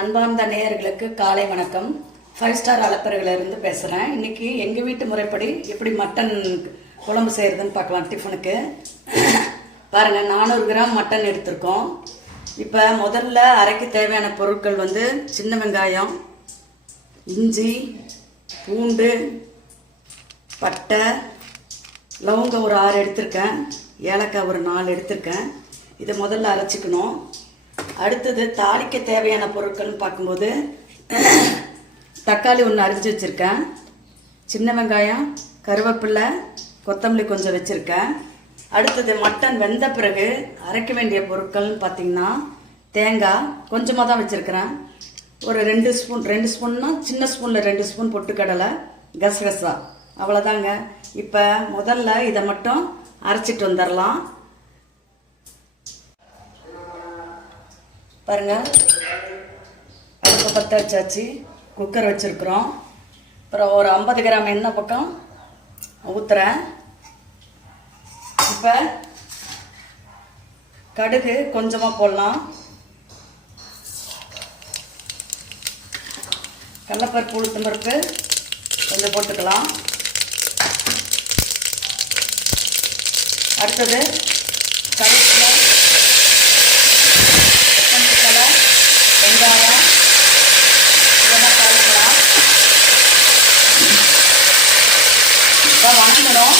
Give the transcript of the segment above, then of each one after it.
அன்பார்ந்த நேயர்களுக்கு காலை வணக்கம். ஃபைவ் ஸ்டார் இருந்து பேசுகிறேன் இன்னைக்கு எங்கள் வீட்டு முறைப்படி எப்படி மட்டன் குழம்பு செய்கிறதுன்னு பார்க்கலாம் டிஃபனுக்கு பாருங்கள் நானூறு கிராம் மட்டன் எடுத்திருக்கோம். இப்போ முதல்ல அரைக்க தேவையான பொருட்கள் வந்து சின்ன வெங்காயம் இஞ்சி பூண்டு பட்டை லவங்கம் ஒரு ஆறு எடுத்திருக்கேன் ஏலக்காய் ஒரு நாலு எடுத்திருக்கேன். இதை முதல்ல அரைச்சிக்கணும். அடுத்தது தாளிக்க தேவையான பொருட்கள்னு பார்க்கும்போது தக்காளி ஒன்று அரிஞ்சு வச்சுருக்கேன். சின்ன வெங்காயம் கருவேப்பிலை கொத்தமல்லி கொஞ்சம் வச்சுருக்கேன். அடுத்தது மட்டன் வெந்த பிறகு அரைக்க வேண்டிய பொருட்கள்னு பார்த்திங்கன்னா தேங்காய் கொஞ்சமாக தான் வச்சுருக்கிறேன். ஒரு ரெண்டு ஸ்பூன் ரெண்டு ஸ்பூன்னா சின்ன ஸ்பூனில் ரெண்டு ஸ்பூன் பொட்டுக்கடலை கசகசா. அவ்வளோதாங்க இப்போ முதல்ல இதை மட்டும் அரைச்சிட்டு வந்துடலாம் பாருங்கள் அடுப்பு பற்ற வச்சாச்சு. குக்கர் வச்சுருக்குறோம். அப்புறம் ஒரு ஐம்பது கிராம் எண்ணெய் பக்கம் ஊற்றுறேன் இப்போ கடுகு கொஞ்சமாக போடலாம். கடலப்பருப்பு உளுத்தம் பருப்பு கொஞ்சம் போட்டுக்கலாம். அடுத்தது கருவேப்பிலை தக்காளி வெங்காயம் இதெல்லாம் தாளிக்கலாம் இப்போ வணங்கணும்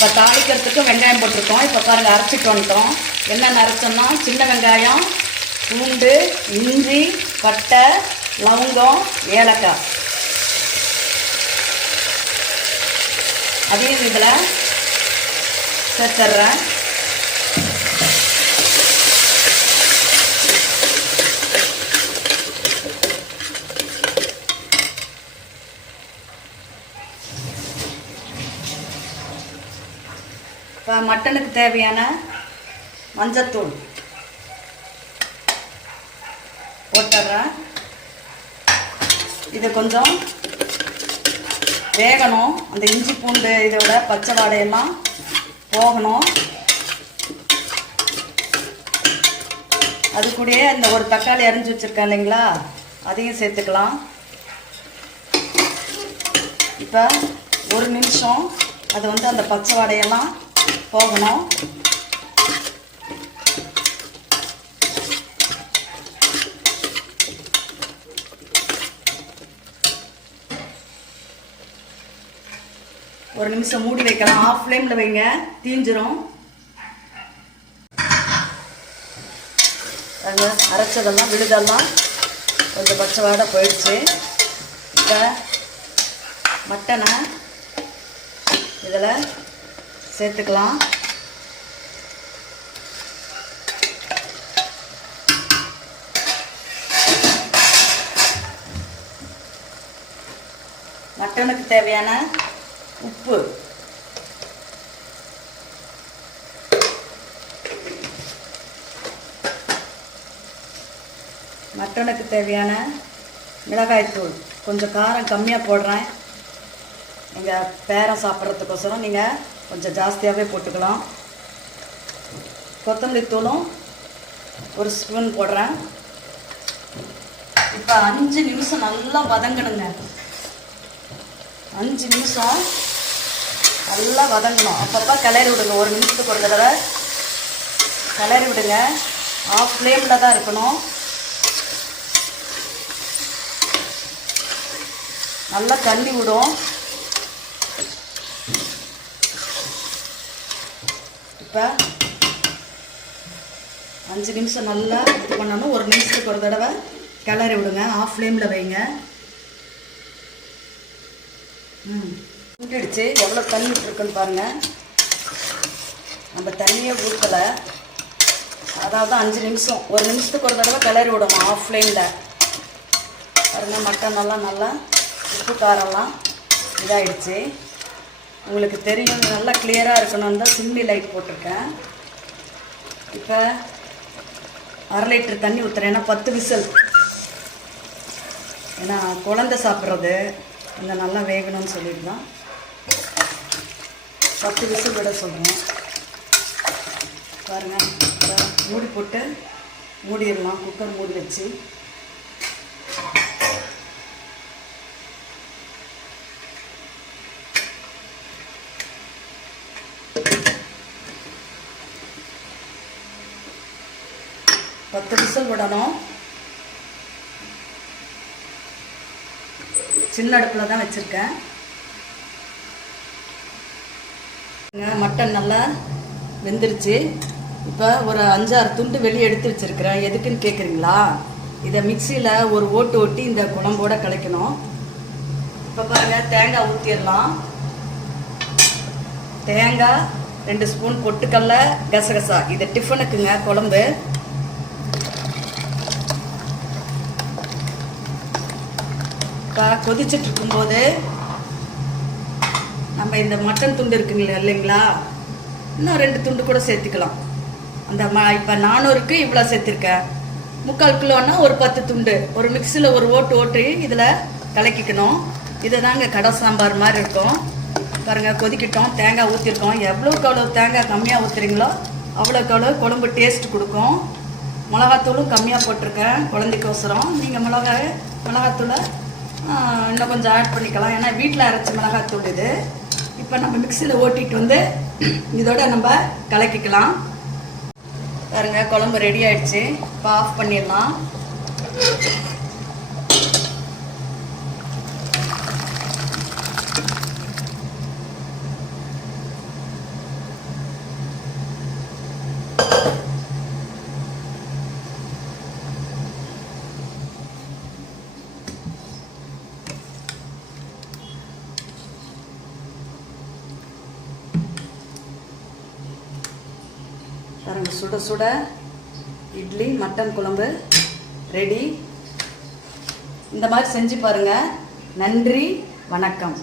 இப்போ தாளிக்கிறதுக்கு வெங்காயம் போட்டிருக்கோம். இப்போ பாருங்கள் அரைச்சிட்டு வந்துட்டோம். என்னென்ன அரைச்சோம்னா சின்ன வெங்காயம் பூண்டு இஞ்சி பட்டை லவங்கம் ஏலக்காய். அதையும் இதில் சேர்த்துட்றேன் இப்போ மட்டனுக்கு தேவையான மஞ்சத்தூள் போட்டுடுறேன். இது கொஞ்சம் வேகணும். அந்த இஞ்சி பூண்டு இதோட பச்சை வாடையெல்லாம் போகணும். அது கூடயே இந்த ஒரு தக்காளி அரிஞ்சு வச்சுருக்கேன் இல்லைங்களா? அதையும் சேர்த்துக்கலாம். இப்போ ஒரு நிமிஷம் அது வந்து அந்த பச்சை வாடையெல்லாம் போகணும். ஒரு நிமிஷம் மூடி வைக்கலாம். ஆஃப் ஃப்ளேமில் வைங்க. தீஞ்சிரும். அது அரைச்சதெல்லாம் விழுதெல்லாம் கொஞ்சம் பச்சை வாடை போயிடுச்சு. இப்போ மட்டனை இதில் சேர்த்துக்கலாம். மட்டனுக்கு தேவையான உப்பு. மட்டனுக்கு தேவையான மிளகாய்த்தூள் கொஞ்சம் காரம் கம்மியாக போடுறேன். எங்கள் பேரன் சாப்பிட்றதுக்கோசரம் நீங்கள் கொஞ்சம் ஜாஸ்தியாகவே போட்டுக்கலாம். கொத்தமல்லி தூளும் ஒரு ஸ்பூன் போடுறேன். இப்போ அஞ்சு நிமிஷம் நல்லா வதங்கணுங்க. அஞ்சு நிமிஷம் நல்லா வதங்கணும். அப்பப்போ கிளறி விடுங்க. ஒரு நிமிஷத்துக்கு ஒரு தடவை கிளறி விடுங்க. ஆஃப் ஃப்ளேமில் தான் இருக்கணும். நல்லா தண்ணி விடும். இப்போ அஞ்சு நிமிஷம் நல்லா இது பண்ணணும். ஒரு நிமிஷத்துக்கு ஒரு தடவை கிளறி விடுங்க. ஆஃப் ஃப்ளேமில் வைங்க. ம். கூட்டிடுச்சு எவ்வளோ தண்ணி விட்டுருக்குன்னு பாருங்கள் நம்ம தண்ணியே ஊற்றலை அதாவது அஞ்சு நிமிஷம். ஒரு நிமிஷத்துக்கு ஒரு தடவை கிளறி விடணும் ஆஃப் ஃப்ளேமில் பாருங்கள் மட்டன் எல்லாம் நல்லா உப்பு காரம்லாம் இதாகிடுச்சு உங்களுக்கு தெரியும் நல்லா கிளியராக இருக்கணும் தான் சிம்மி லைட் போட்டிருக்கேன். இப்போ அரை லிட்டர் தண்ணி ஊற்றுறேன் ஏன்னா பத்து விசில். ஏன்னா குழந்தை சாப்பிட்றது. கொஞ்சம் நல்லா வேகணும்னு சொல்லிட்டு தான். பத்து விசில் விட சொல்கிறோம் பாருங்கள் மூடி போட்டு மூடிடலாம். குக்கர் மூடி வச்சு. பத்து விசில் விடணும். சின்ன அடுப்பில் தான் வச்சுருக்கேன். மட்டன் நல்லா வெந்துருச்சு. இப்போ ஒரு அஞ்சாறு துண்டு வெளியே எடுத்து வச்சுருக்கிறேன். எதுக்குன்னு கேட்குறீங்களா இதை மிக்சியில் ஒரு ஓட்டு ஓட்டி இந்த குழம்போட கலைக்கணும். இப்போ பாருங்கள் தேங்காய் ஊற்றிடலாம் தேங்காய் ரெண்டு ஸ்பூன் பொட்டுக்கடல கசகசா. இது டிஃபனுக்குங்க குழம்பு. இப்போ கொதிச்சிட்டு இருக்கும்போது நம்ம இந்த மட்டன் துண்டு இருக்குங்களா இல்லைங்களா? இன்னும் ரெண்டு துண்டு கூட சேர்த்துக்கலாம். அந்த ம இப்போ நானூறுக்கு இவ்வளோ சேர்த்துருக்கேன் முக்கால் கிலோன்னா ஒரு பத்து துண்டு. ஒரு மிக்சியில் ஒரு ஓட்டு ஓட்டி இதில் கலக்கிக்கணும். இதை தாங்க கடை சாம்பார் மாதிரி இருக்கும். பாருங்கள் கொதிக்கிட்டோம். தேங்காய் ஊற்றிருக்கோம் எவ்வளோக்கு அவ்வளோ தேங்காய் கம்மியாக ஊற்றுறீங்களோ அவ்வளோக்கு அவ்வளோ குழம்பு டேஸ்ட் கொடுக்கும். மிளகாத்தூளும் கம்மியாக போட்டிருக்கேன் குழந்தைக்கோசரம். நீங்கள் மிளகாய் மிளகாத்தூளை இன்னும் கொஞ்சம் ஆட் பண்ணிக்கலாம். ஏன்னா வீட்டில் அரைச்ச மிளகாத்தூள் இது. இப்போ நம்ம மிக்சியில் ஓட்டிட்டு வந்து இதோட நம்ம கலக்கிக்கலாம். பாருங்கள் குழம்பு ரெடி ஆயிடுச்சு. இப்போ ஆஃப் பண்ணிடலாம். பாருங்க சுட சுட இட்லி மட்டன் குழம்பு ரெடி இந்த மாதிரி செஞ்சு பாருங்க. நன்றி வணக்கம்.